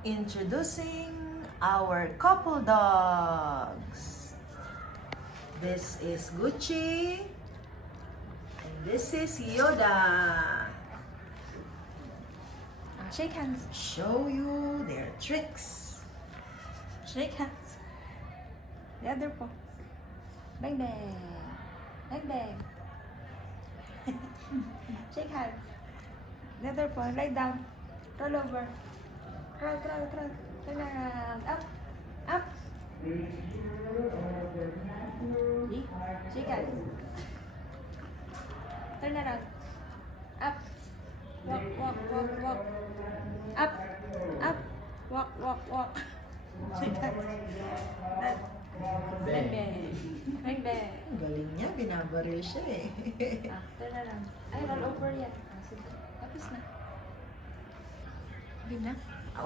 Introducing our couple dogs. This is Gucci and this is Yoda. Shake hands. Show you their tricks. Shake hands. The other paw. Bang bang. Bang bang. Shake hands. The other paw. Lie down. Roll over. Crawl, crawl, crawl. Turn around. Up. Up. Shake hands. Turn around. Up. Walk, walk, walk, walk. Up. Up. Walk, walk, walk. Shake hands. Bang bang. Bang bang. Ang galing niya, binabaril siya eh. Turn around. Ay, roll over yan. Sige. Tapos na. Game na.